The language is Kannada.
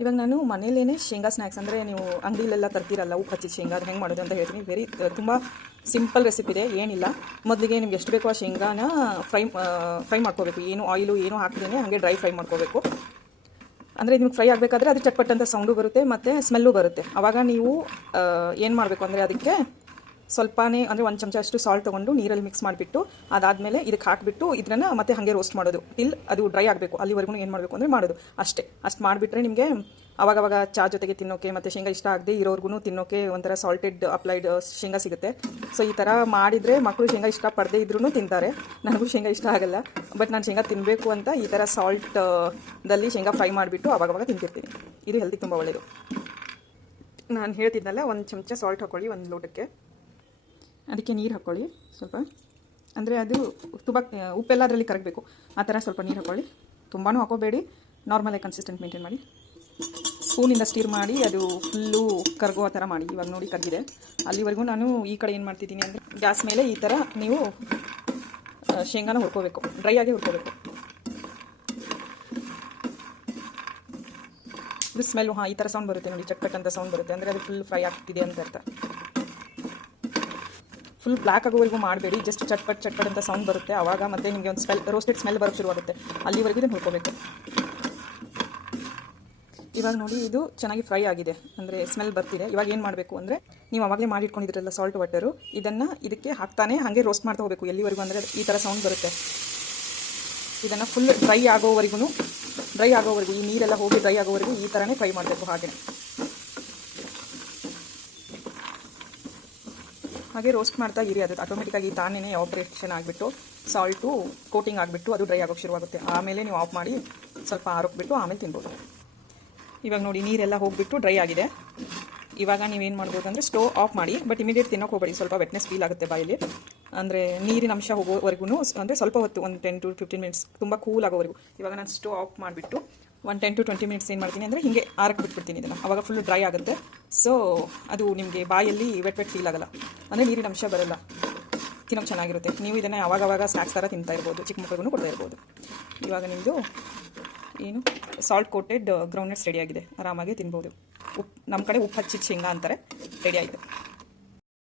ಇವಾಗ ನಾನು ಮನೇಲೇ ಶೇಂಗಾ ಸ್ನ್ಯಾಕ್ಸ್ ಅಂದರೆ ನೀವು ಅಂಗಡಿಲೆಲ್ಲ ತರ್ತಿರಲ್ಲ ಉಪ್ಪು ಹಚ್ಚಿದ ಶೇಂಗಾ ಅದು ಹೆಂಗೆ ಮಾಡೋದು ಅಂತ ಹೇಳ್ತೀನಿ. ತುಂಬ ಸಿಂಪಲ್ ರೆಸಿಪಿ ಇದೆ, ಏನಿಲ್ಲ. ಮೊದಲಿಗೆ ನಿಮ್ಗೆ ಎಷ್ಟು ಬೇಕೋ ಆ ಶೇಂಗಾನ ಫ್ರೈ ಮಾಡ್ಕೋಬೇಕು. ಏನು ಆಯಿಲು ಏನು ಹಾಕಿದೇನೆ ಹಾಗೆ ಡ್ರೈ ಫ್ರೈ ಮಾಡ್ಕೋಬೇಕು. ಅಂದರೆ ನಿಮ್ಗೆ ಫ್ರೈ ಆಗಬೇಕಾದ್ರೆ ಅದು ಚಟ್ಪಟ್ ಅಂತ ಸೌಂಡು ಬರುತ್ತೆ ಮತ್ತು ಸ್ಮೆಲ್ಲು ಬರುತ್ತೆ. ಆವಾಗ ನೀವು ಏನು ಮಾಡಬೇಕು ಅಂದರೆ ಅದಕ್ಕೆ ಸ್ವಲ್ಪನೇ ಅಂದರೆ 1 ಚಮಚ ಅಷ್ಟು ಸಾಲ್ಟ್ ತೊಗೊಂಡು ನೀರಲ್ಲಿ ಮಿಕ್ಸ್ ಮಾಡಿಬಿಟ್ಟು ಅದಾದಮೇಲೆ ಇದಕ್ಕೆ ಹಾಕಿಬಿಟ್ಟು ಇದನ್ನು ಮತ್ತೆ ಹಾಗೆ ರೋಸ್ಟ್ ಮಾಡೋದು ಟಿಲ್ ಅದು ಡ್ರೈ ಆಗಬೇಕು. ಅಲ್ಲಿವರೆಗೂ ಏನು ಮಾಡಬೇಕು ಅಂದರೆ ಮಾಡೋದು ಅಷ್ಟು ಮಾಡಿಬಿಟ್ರೆ ನಿಮಗೆ ಅವಾಗವಾಗ ಚಾ ಜೊತೆಗೆ ತಿನ್ನೋಕೆ ಮತ್ತು ಶೇಂಗಾ ಇಷ್ಟ ಆಗದೆ ಇರೋರ್ಗು ತಿನ್ನೋಕೆ ಒಂಥರ ಸಾಲ್ಟೆಡ್ ಅಪ್ಲೈಡ್ ಶೇಂಗಾ ಸಿಗುತ್ತೆ. ಸೊ ಈ ಥರ ಮಾಡಿದರೆ ಮಕ್ಕಳು ಶೇಂಗಾ ಇಷ್ಟಪಡದೆ ಇದ್ರೂ ತಿಂತಾರೆ. ನನಗೂ ಶೇಂಗಾ ಇಷ್ಟ ಆಗಲ್ಲ, ಬಟ್ ನಾನು ಶೇಂಗಾ ತಿನ್ನಬೇಕು ಅಂತ ಈ ಥರ ಸಾಲ್ಟಲ್ಲಿ ಶೇಂಗಾ ಫ್ರೈ ಮಾಡಿಬಿಟ್ಟು ಅವಾಗವಾಗ ತಿಂತಿರ್ತೀನಿ. ಇದು ಹೆಲ್ತಿಗೆ ತುಂಬ ಒಳ್ಳೆಯದು. ನಾನು ಹೇಳ್ತಿದ್ದಲ್ಲ, 1 ಚಮಚ ಸಾಲ್ಟ್ ಹಾಕ್ಕೊಳ್ಳಿ ಒಂದು ಲೋಟಕ್ಕೆ. ಅದಕ್ಕೆ ನೀರು ಹಾಕ್ಕೊಳ್ಳಿ ಸ್ವಲ್ಪ, ಅಂದರೆ ಅದು ತುಂಬ ಉಪ್ಪೆಲ್ಲ ಅದರಲ್ಲಿ ಕರಗಬೇಕು. ಆ ಥರ ಸ್ವಲ್ಪ ನೀರು ಹಾಕ್ಕೊಳ್ಳಿ. ತುಂಬಾ ಹಾಕೋಬೇಡಿ, ನಾರ್ಮಲಾಗಿ ಕನ್ಸಿಸ್ಟೆಂಟ್ ಮೇಂಟೈನ್ ಮಾಡಿ. ಸ್ಪೂನಿಂದ ಸ್ಟೀರ್ ಮಾಡಿ ಅದು ಫುಲ್ಲು ಕರಗೋ ಆ ಥರ ಮಾಡಿ. ಇವಾಗ ನೋಡಿ ಕರಗಿದೆ. ಅಲ್ಲಿವರೆಗೂ ನಾನು ಈ ಕಡೆ ಏನು ಮಾಡ್ತಿದ್ದೀನಿ ಅಂದರೆ ಗ್ಯಾಸ್ ಮೇಲೆ ಈ ಥರ ನೀವು ಶೇಂಗಾನ ಹುರ್ಕೋಬೇಕು, ಡ್ರೈ ಆಗಿ ಹುರ್ಕೋಬೇಕು. ಇದು ಸ್ಮೆಲ್ಲು ಈ ಥರ ಸೌಂಡ್ ಬರುತ್ತೆ ನೋಡಿ, ಚಟ್ಪಟ್ ಅಂತ ಸೌಂಡ್ ಬರುತ್ತೆ, ಅಂದರೆ ಅದು ಫುಲ್ ಫ್ರೈ ಆಗ್ತಿದೆ ಅಂತ ಅರ್ಥ. ಫುಲ್ ಬ್ಲ್ಯಾಕ್ ಆಗೋವರೆಗೂ ಮಾಡಬೇಡಿ, ಜಸ್ಟ್ ಚಟ್ಪಟ್ ಅಂತ ಸೌಂಡ್ ಬರುತ್ತೆ ಆವಾಗ. ಮತ್ತು ನಿಮಗೆ ಒಂದು ರೋಸ್ಟೆಡ್ ಸ್ಮೆಲ್ ಬರೋಕ್ಕೆ ಶುರುವಾಗುತ್ತೆ. ಅಲ್ಲಿವರೆಗೂ ಇದನ್ನು ಹುರ್ಕೋಬೇಕು. ಇವಾಗ ನೋಡಿ ಇದು ಚೆನ್ನಾಗಿ ಫ್ರೈ ಆಗಿದೆ, ಅಂದರೆ ಸ್ಮೆಲ್ ಬರ್ತಿದೆ. ಇವಾಗ ಏನು ಮಾಡಬೇಕು ಅಂದರೆ ನೀವು ಆವಾಗಲೇ ಮಾಡಿಟ್ಕೊಂಡಿದ್ರಲ್ಲ ಸಾಲ್ಟ್ ವಾಟರು, ಇದನ್ನು ಇದಕ್ಕೆ ಹಾಕ್ತಾನೆ ಹಾಗೆ ರೋಸ್ಟ್ ಮಾಡ್ತಾ ಹೋಗಬೇಕು. ಎಲ್ಲಿವರೆಗೂ ಅಂದರೆ ಈ ಥರ ಸೌಂಡ್ ಬರುತ್ತೆ. ಇದನ್ನು ಫುಲ್ ಡ್ರೈ ಆಗೋವರೆಗೂ ಈ ನೀರೆಲ್ಲ ಹೋಗಿ ಡ್ರೈ ಆಗೋವರೆಗೂ ಈ ಥರನೇ ಫ್ರೈ ಮಾಡಬೇಕು. ಹಾಗೆ ರೋಸ್ಟ್ ಮಾಡ್ತಾ ಇರಿ. ಅದು ಆಟೋಮೆಟಿಕ್ಕಾಗಿ ತಾನೇ ಆಪರೇಷನ್ ಆಗಿಬಿಟ್ಟು ಸಾಲ್ಟು ಕೋಟಿಂಗ್ ಆಗಿಬಿಟ್ಟು ಅದು ಡ್ರೈ ಆಗೋಕ್ಕೆ ಶುರುವಾಗುತ್ತೆ. ಆಮೇಲೆ ನೀವು ಆಫ್ ಮಾಡಿ ಸ್ವಲ್ಪ ಆರೋಗ್ಬಿಟ್ಟು ಆಮೇಲೆ ತಿನ್ಬೋದು. ಇವಾಗ ನೋಡಿ ನೀರೆಲ್ಲ ಹೋಗಿಬಿಟ್ಟು ಡ್ರೈ ಆಗಿದೆ. ಇವಾಗ ನೀವೇನು ಮಾಡ್ಬೋದು ಅಂದರೆ ಸ್ಟೋವ್ ಆಫ್ ಮಾಡಿ, ಬಟ್ ಇಮಿಡಿಯೇಟ್ ತಿನ್ನೋಕೆ ಹೋಗಬೇಡಿ. ಸ್ವಲ್ಪ ವೆಟ್ನೆಸ್ ಫೀಲ್ ಆಗುತ್ತೆ ಬಾಯಲ್ಲಿ. ಅಂದರೆ ನೀರಿನ ಅಂಶ ಹೋಗೋವರೆಗೂ ಅಂದರೆ ಸ್ವಲ್ಪ ಹೊತ್ತು, ಒಂದು 10 to 15 ಮಿನಿಟ್ಸ್ ತುಂಬ ಕೂಲ್ ಆಗೋವರೆಗೂ. ಇವಾಗ ನಾನು ಸ್ಟೋವ್ ಆಫ್ ಮಾಡಿಬಿಟ್ಟು ಒಂದು 10 to 20 ಮಿನಿಟ್ಸ್ ಏನು ಮಾಡ್ತೀನಿ ಅಂದರೆ ಹೀಗೆ ಆರಕ್ಕೆ ಬಿಟ್ಬಿಡ್ತೀನಿ ಇದನ್ನು. ಆವಾಗ ಫುಲ್ ಡ್ರೈ ಆಗುತ್ತೆ. ಸೊ ಅದು ನಿಮಗೆ ಬಾಯಲ್ಲಿ ವೆಟ್ ಫೀಲ್ ಆಗಲ್ಲ, ಅಂದರೆ ನೀರಿನ ಅಂಶ ಬರೋಲ್ಲ, ತಿನ್ನೋಕೆ ಚೆನ್ನಾಗಿರುತ್ತೆ. ನೀವು ಇದನ್ನು ಆವಾಗವಾಗ ಸ್ನ್ಯಾಕ್ಸ್ ಥರ ತಿಂತಾ ಇರ್ಬೋದು, ಚಿಕ್ಕ ಮಕ್ಕಳಿಗೂ ಕೊಡ್ತಾ ಇರ್ಬೋದು. ಇವಾಗ ನಿಮ್ಮದು ಏನು ಸಾಲ್ಟ್ ಕೋಟೆಡ್ ಗ್ರೌಂಡ್ನಟ್ಸ್ ರೆಡಿ ಆಗಿದೆ, ಆರಾಮಾಗಿ ತಿನ್ಬೋದು. ನಮ್ಮ ಕಡೆ ಉಪ್ಪು ಹಚ್ಚಿದ ಶೇಂಗಾ ಅಂತಾರೆ. ರೆಡಿ ಆಯಿತು.